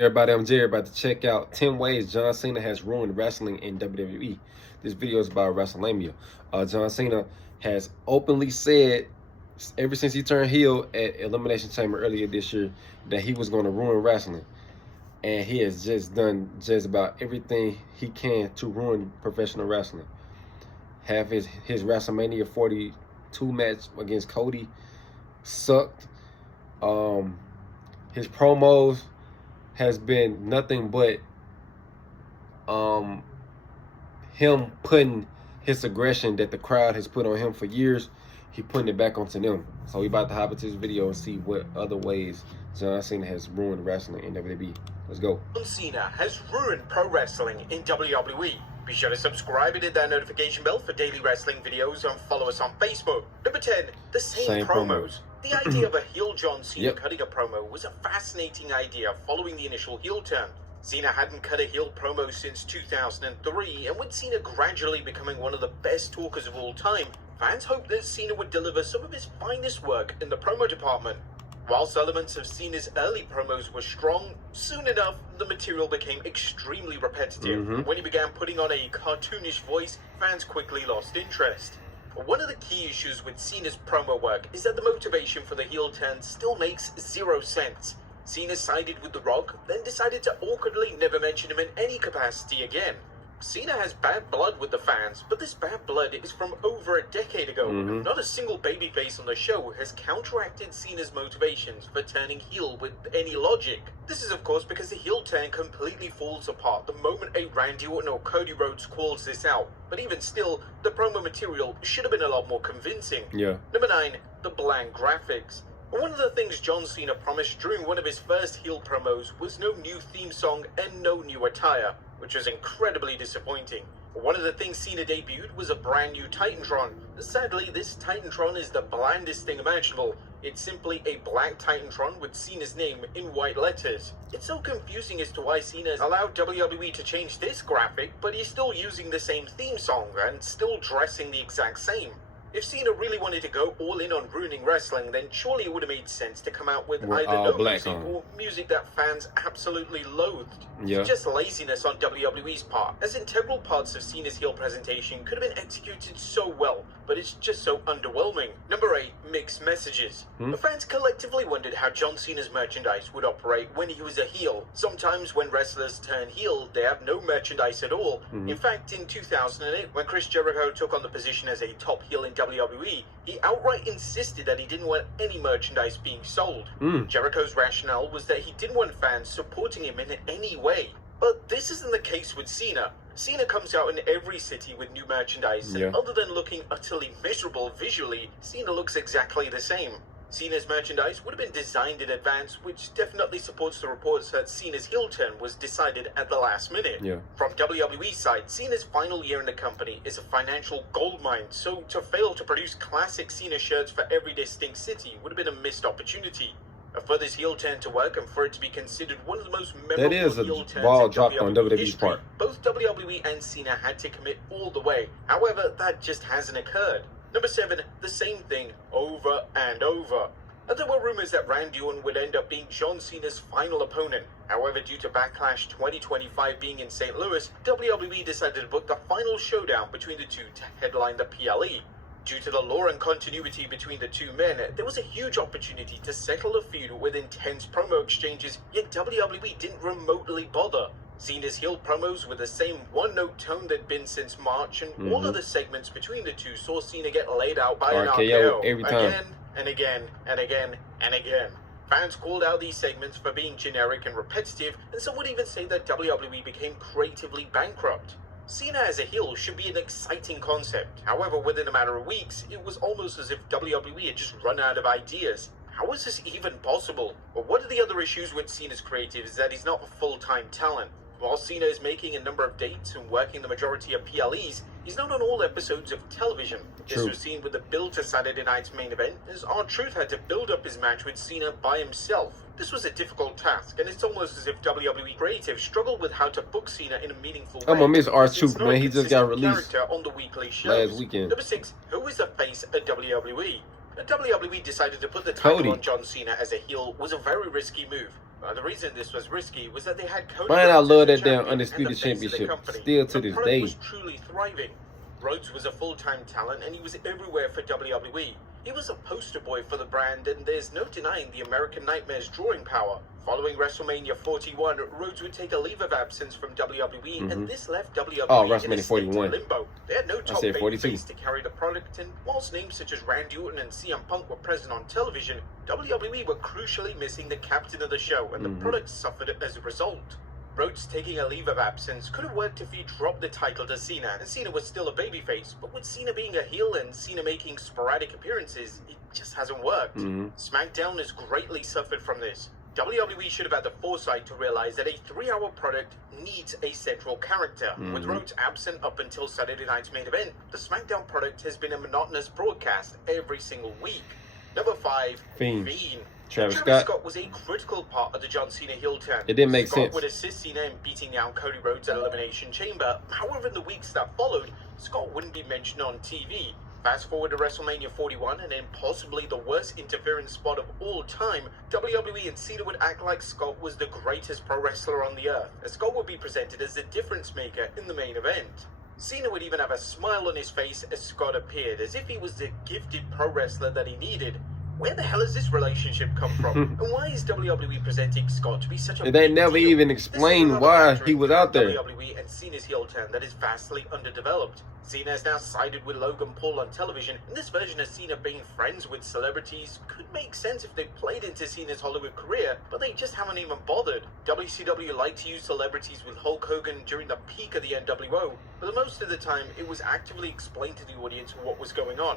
Everybody, I'm Jerry, about to check out 10 ways John Cena has ruined wrestling in WWE. This video is about WrestleMania. John Cena has openly said, ever since he turned heel at Elimination Chamber earlier this year, that he was going to ruin wrestling. And he has just done just about everything he can to ruin professional wrestling. Have his WrestleMania 42 match against Cody sucked. His promos has been nothing but him putting his aggression that the crowd has put on him for years, he putting it back onto them. So we about to hop into this video and see what other ways John Cena has ruined wrestling in WWE. Let's go. John Cena has ruined pro wrestling in WWE. Be sure to subscribe and hit that notification bell for daily wrestling videos and follow us on Facebook. Number 10, the same promos. The idea of a heel John Cena cutting a promo was a fascinating idea following the initial heel turn. Cena hadn't cut a heel promo since 2003, and with Cena gradually becoming one of the best talkers of all time, fans hoped that Cena would deliver some of his finest work in the promo department. Whilst elements of Cena's early promos were strong, soon enough, the material became extremely repetitive. When he began putting on a cartoonish voice, fans quickly lost interest. One of the key issues with Cena's promo work is that the motivation for the heel turn still makes zero sense. Cena sided with The Rock, then decided to awkwardly never mention him in any capacity again. Cena has bad blood with the fans, but this bad blood is from over a decade ago. Not a single babyface on the show has counteracted Cena's motivations for turning heel with any logic. This is of course because the heel turn completely falls apart the moment a Randy Orton or Cody Rhodes calls this out. But even still, the promo material should have been a lot more convincing. Number 9, the bland graphics. One of the things John Cena promised during one of his first heel promos was no new theme song and no new attire, which was incredibly disappointing. One of the things Cena debuted was a brand new Titantron. Sadly, this Titantron is the blandest thing imaginable. It's simply a black Titantron with Cena's name in white letters. It's so confusing as to why Cena allowed WWE to change this graphic, but he's still using the same theme song and still dressing the exact same. If Cena really wanted to go all in on ruining wrestling, then surely it would have made sense to come out with either no music or music that fans absolutely loathed. It's just laziness on WWE's part, as integral parts of Cena's heel presentation could have been executed so well, but it's just so underwhelming. Number 8, mixed messages. The fans collectively wondered how John Cena's merchandise would operate when he was a heel. Sometimes when wrestlers turn heel, they have no merchandise at all. In fact, in 2008, when Chris Jericho took on the position as a top heel in WWE, he outright insisted that he didn't want any merchandise being sold. Jericho's rationale was that he didn't want fans supporting him in any way. But this isn't the case with Cena. Cena comes out in every city with new merchandise, and other than looking utterly miserable visually, Cena looks exactly the same. Cena's merchandise would have been designed in advance, which definitely supports the reports that Cena's heel turn was decided at the last minute. From WWE's side, Cena's final year in the company is a financial goldmine, so to fail to produce classic Cena shirts for every distinct city would have been a missed opportunity. For this heel turn to work and for it to be considered one of the most memorable heel turns in WWE history, both WWE and Cena had to commit all the way. However, that just hasn't occurred. Number 7, the same thing over and over. There were rumors that Randy Orton would end up being John Cena's final opponent. However, due to Backlash 2025 being in St. Louis, WWE decided to book the final showdown between the two to headline the PLE. Due to the lore and continuity between the two men, there was a huge opportunity to settle the feud with intense promo exchanges, yet WWE didn't remotely bother. Cena's heel promos were the same one-note tone they'd been since March, and all of the segments between the two saw Cena get laid out by an RKO every time. Again and again and again and again. Fans called out these segments for being generic and repetitive, and some would even say that WWE became creatively bankrupt. Cena as a heel should be an exciting concept. However, within a matter of weeks, it was almost as if WWE had just run out of ideas. How is this even possible? But one of the other issues with Cena's creative is that he's not a full-time talent. While Cena is making a number of dates and working the majority of PLEs, he's not on all episodes of television. This was seen with the build to Saturday night's main event, as R-Truth had to build up his match with Cena by himself. This was a difficult task, and it's almost as if WWE creative struggled with how to book Cena in a meaningful way. I'm gonna miss R-Truth, man. He just got released on the weekly shows. last weekend. Number 6, who is the face at WWE? WWE decided to put the title on John Cena as a heel was a very risky move. The reason this was risky was that they had Cody Man, I Rhodes love as the that damn champion Undisputed and the face of the Championship company. still to The this product day. was truly thriving. Rhodes was a full-time talent and he was everywhere for WWE. He was a poster boy for the brand, and there's no denying the American Nightmare's drawing power. Following WrestleMania 41, Rhodes would take a leave of absence from WWE, and this left WWE in a state of limbo. They had no top babyface to carry the product, and whilst names such as Randy Orton and CM Punk were present on television, WWE were crucially missing the captain of the show, and the product suffered as a result. Rhodes taking a leave of absence could have worked if he dropped the title to Cena, and Cena was still a babyface, but with Cena being a heel and Cena making sporadic appearances, it just hasn't worked. SmackDown has greatly suffered from this. WWE should have had the foresight to realize that a 3-hour product needs a central character. With Rhodes absent up until Saturday night's main event, the SmackDown product has been a monotonous broadcast every single week. Number 5, Fiend. Travis Scott was a critical part of the John Cena heel turn. It didn't make Scott sense. would assist Cena in beating down Cody Rhodes at Elimination Chamber. However, in the weeks that followed, Scott wouldn't be mentioned on TV. Fast forward to WrestleMania 41, and then possibly the worst interference spot of all time, WWE and Cena would act like Scott was the greatest pro wrestler on the earth, as Scott would be presented as the difference maker in the main event. Cena would even have a smile on his face as Scott appeared, as if he was the gifted pro wrestler that he needed. Where the hell has this relationship come from? And why is WWE presenting Scott to be such a They big never deal? even explained why he was out there. WWE and Cena's heel turn that is vastly underdeveloped. Cena has now sided with Logan Paul on television, and this version of Cena being friends with celebrities could make sense if they played into Cena's Hollywood career, but they just haven't even bothered. WCW liked to use celebrities with Hulk Hogan during the peak of the NWO, but most of the time it was actively explained to the audience what was going on.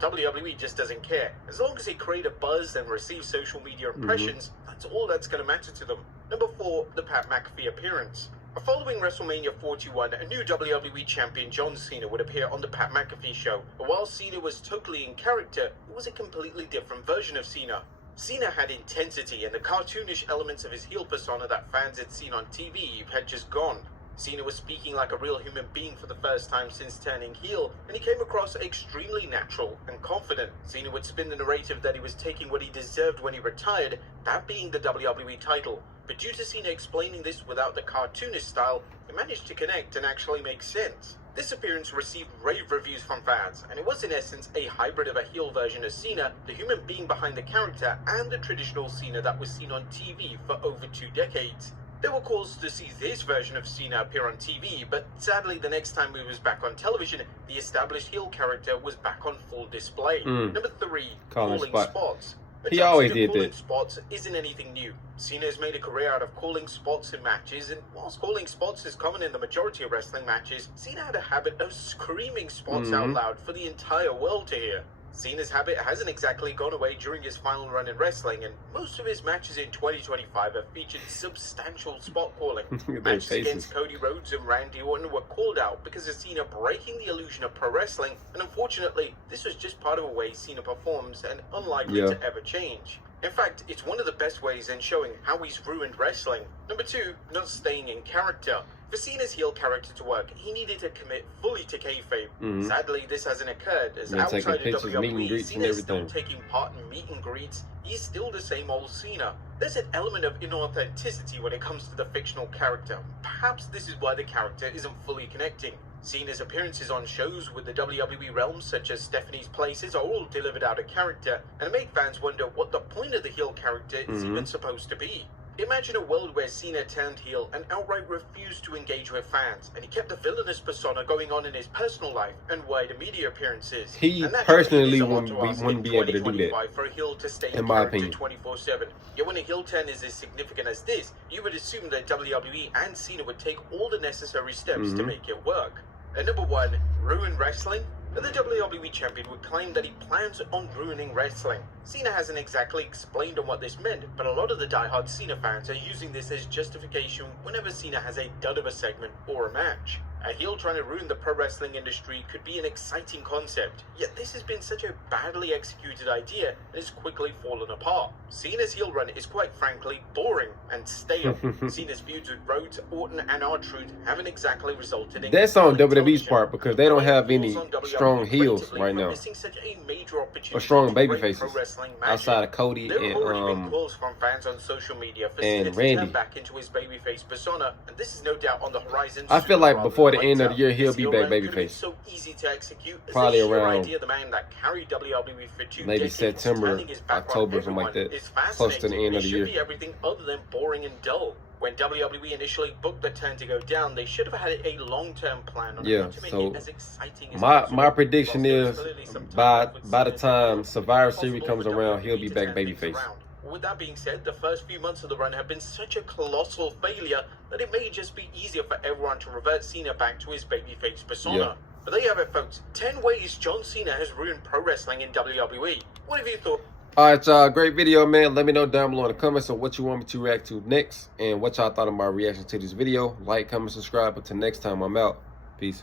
WWE just doesn't care. As long as they create a buzz and receive social media impressions, that's all that's going to matter to them. Number 4, the Pat McAfee appearance. Following WrestleMania 41, a new WWE champion John Cena would appear on the Pat McAfee show. But while Cena was totally in character, it was a completely different version of Cena. Cena had intensity, and the cartoonish elements of his heel persona that fans had seen on TV had just gone. Cena was speaking like a real human being for the first time since turning heel, and he came across extremely natural and confident. Cena would spin the narrative that he was taking what he deserved when he retired, that being the WWE title. But due to Cena explaining this without the cartoonist style, it managed to connect and actually make sense. This appearance received rave reviews from fans, and it was in essence a hybrid of a heel version of Cena, the human being behind the character, and the traditional Cena that was seen on TV for over 2 decades. There were calls to see this version of Cena appear on TV, but sadly the next time he was back on television, the established heel character was back on full display. Number 3, calling spots. He always did calling that. spots isn't anything new. Cena has made a career out of calling spots in matches, and whilst calling spots is common in the majority of wrestling matches, Cena had a habit of screaming spots out loud for the entire world to hear. Cena's habit hasn't exactly gone away during his final run in wrestling, and most of his matches in 2025 have featured substantial spot calling. Matches against Cody Rhodes and Randy Orton were called out because of Cena breaking the illusion of pro wrestling, and unfortunately, this was just part of a way Cena performs and unlikely to ever change. In fact, it's one of the best ways in showing how he's ruined wrestling. Number 2, not staying in character. For Cena's heel character to work, he needed to commit fully to kayfabe. Sadly, this hasn't occurred, as outside of WWE, Cena is still taking part in meet and greets. He's still the same old Cena. There's an element of inauthenticity when it comes to the fictional character. Perhaps this is why the character isn't fully connecting. Cena's appearances on shows with the WWE realm, such as Stephanie's Places, are all delivered out of character, and make fans wonder what the point of the heel character is even supposed to be. Imagine a world where Cena turned heel and outright refused to engage with fans, and he kept the villainous persona going on in his personal life and wider media appearances. He personally wouldn't be able to do that, for a heel to stay in my opinion. 24/7. Yet when a heel turn is as significant as this, you would assume that WWE and Cena would take all the necessary steps to make it work. And number 1, ruin wrestling. The WWE champion would claim that he plans on ruining wrestling. Cena hasn't exactly explained on what this meant, but a lot of the diehard Cena fans are using this as justification whenever Cena has a dud of a segment or a match. A heel trying to ruin the pro wrestling industry could be an exciting concept, yet this has been such a badly executed idea and has quickly fallen apart. Cena's heel run is quite frankly boring and stale. Cena's feuds with Rhodes, Orton, and R-Truth haven't exactly resulted in... That's on WWE's part because they don't have any strong heels right now. Such a major opportunity or strong baby faces outside of Cody and calls from fans on social media for Cena to Randy. turn back into his babyface persona, and this is no doubt on the horizon. I feel like before the end of the year he'll be back babyface. So easy to execute. Probably around idea the man that carried WWE for 2 maybe decades, September, turning his back on October, something like that. Close to the end of the year. It should be everything other than boring and dull. When WWE initially booked the turn to go down, they should have had a long-term plan on how to make it as exciting as possible. My prediction is by the time Survivor Series comes around, he'll be back babyface. With that being said, the first few months of the run have been such a colossal failure that it may just be easier for everyone to revert Cena back to his babyface persona. Yeah. But there you have it, folks. 10 ways John Cena has ruined pro wrestling in WWE. What have you thought? Alright, y'all, great video, man. Let me know down below in the comments on what you want me to react to next and what y'all thought of my reaction to this video. Like, comment, subscribe. Until next time, I'm out. Peace.